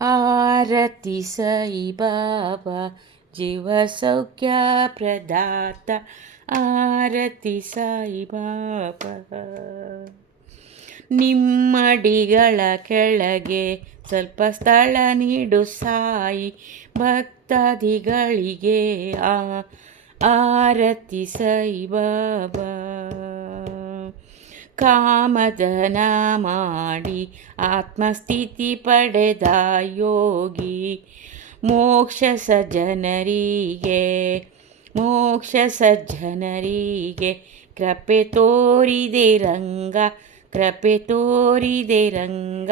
ಆರತಿ ಸಾಯಿ ಬಾಬಾ ಜೀವ ಸೌಖ್ಯ ಪ್ರದಾತ. ಆರತಿ ಸಾಯಿ ಬಾಬಾ. ನಿಮ್ಮಡಿಗಳ ಕೆಳಗೆ ಸ್ವಲ್ಪ ಸ್ಥಳ ನೀಡು ಸಾಯಿ ಭಕ್ತಾದಿಗಳಿಗೆ. ಆರತಿ ಸಾಯಿ ಬಾಬಾ. ಕಾಮದನ ಮಾಡಿ ಆತ್ಮಸ್ಥಿತಿ ಪಡೆದ ಯೋಗಿ ಮೋಕ್ಷ ಸಜ್ಜನರಿಗೆ ಕೃಪೆ ತೋರಿದೆ ರಂಗ. ಕೃಪೆ ತೋರಿದೆ ರಂಗ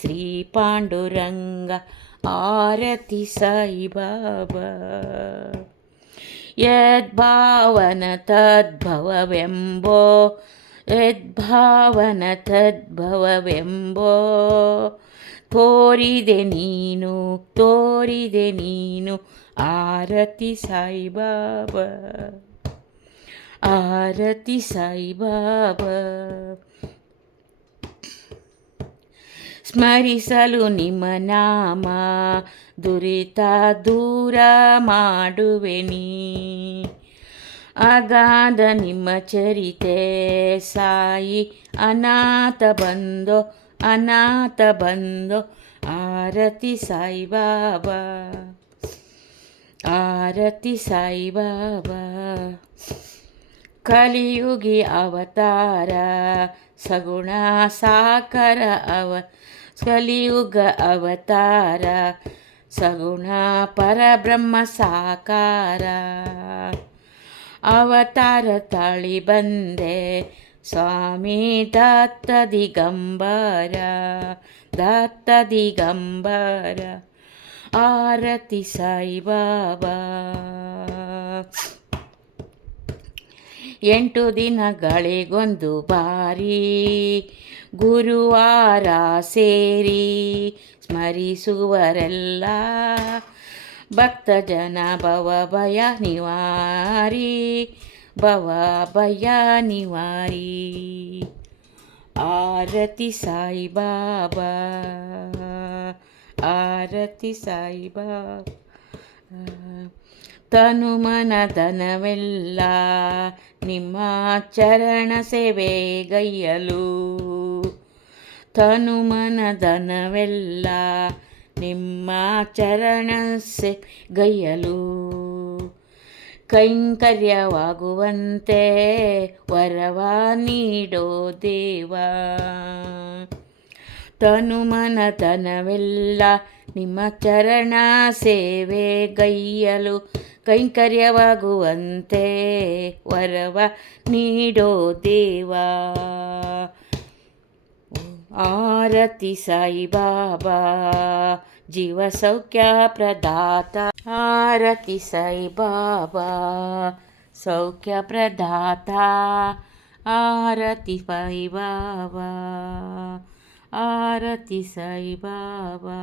ಶ್ರೀ ಪಾಂಡುರಂಗ. ಆರತಿ ಸಾಯಿ ಬಾಬಾ. ಯದ್ಭಾವನ ತದ್ಭವವೆಂಬೋ ಯದ್ಭಾವನ ತದ್ಭವವೆಂಬೋ ತೋರಿದೆ ನೀನು. ಆರತಿ ಸಾಯಿ ಬಾಬಾ. ಆರತಿ ಸಾಯಿ ಬಾಬಾ. ಸ್ಮರಿಸಲು ನಿಮ್ಮ ನಾಮ ದುರಿತ ದೂರ ಮಾಡುವೆನಿ. ಅಗಾಧ ನಿಮ್ಮ ಚರಿತೆ ಸಾಯಿ ಅನಾಥ ಬಂದೋ. ಆರತಿ ಸಾಯಿ ಬಾಬಾ. ಆರತಿ ಸಾಯಿ ಬಾಬಾ. ಕಲಿಯುಗಿ ಅವತಾರ ಸಗುಣ ಸಾಕಾರ ಕಲಿಯುಗ ಅವತಾರ ಸಗುಣ ಪರಬ್ರಹ್ಮ ಸಾಕಾರ. ಅವತಾರ ತಾಳಿ ಬಂದೆ ಸ್ವಾಮಿ ದತ್ತ ದಿಗಂಬರ. ಆರತಿ ಸಾಯಿ ಬಾಬಾ. 8 ದಿನಗಳಿಗೊಂದು ಬಾರಿ ಗುರುವಾರ ಸೇರಿ ಸ್ಮರಿಸುವರೆಲ್ಲ ಭಕ್ತಜನ ಭವಭಯ ನಿವಾರಿ. ಆರತಿ ಸಾಯಿ ಬಾಬಾ. ಆರತಿ ಸಾಯಿ ಬಾಬಾ. ತನು ಮನ ಧನವೆಲ್ಲ ನಿಮ್ಮ ಚರಣ ಸೇವೆಗೈಯಲು. ತನು ಮನ ಧನವೆಲ್ಲ ನಿಮ್ಮ ಚರಣ ಸೇವೆಗೈಯಲು. ಕೈಂಕರ್ಯವಾಗುವಂತೆ ವರವ ನೀಡೋ ದೇವ. ತನು ಮನ ಧನವೆಲ್ಲ ನಿಮ್ಮ ಚರಣ ಸೇವೆಗೈಯಲು. ಕೈಂಕರ್ಯವಾಗುವಂತೆ ವರವ ನೀಡೋ ದೇವ. ಆರತಿ ಸಾಯಿ ಬಾಬಾ ಜೀವ ಸೌಖ್ಯ ಪ್ರದಾತ. ಆರತಿ ಸಾಯಿ ಬಾಬಾ ಸೌಖ್ಯ ಪ್ರದಾತ. ಆರತಿ ಸಾಯಿ ಬಾಬಾ. ಆರತಿ ಸಾಯಿ ಬಾಬಾ.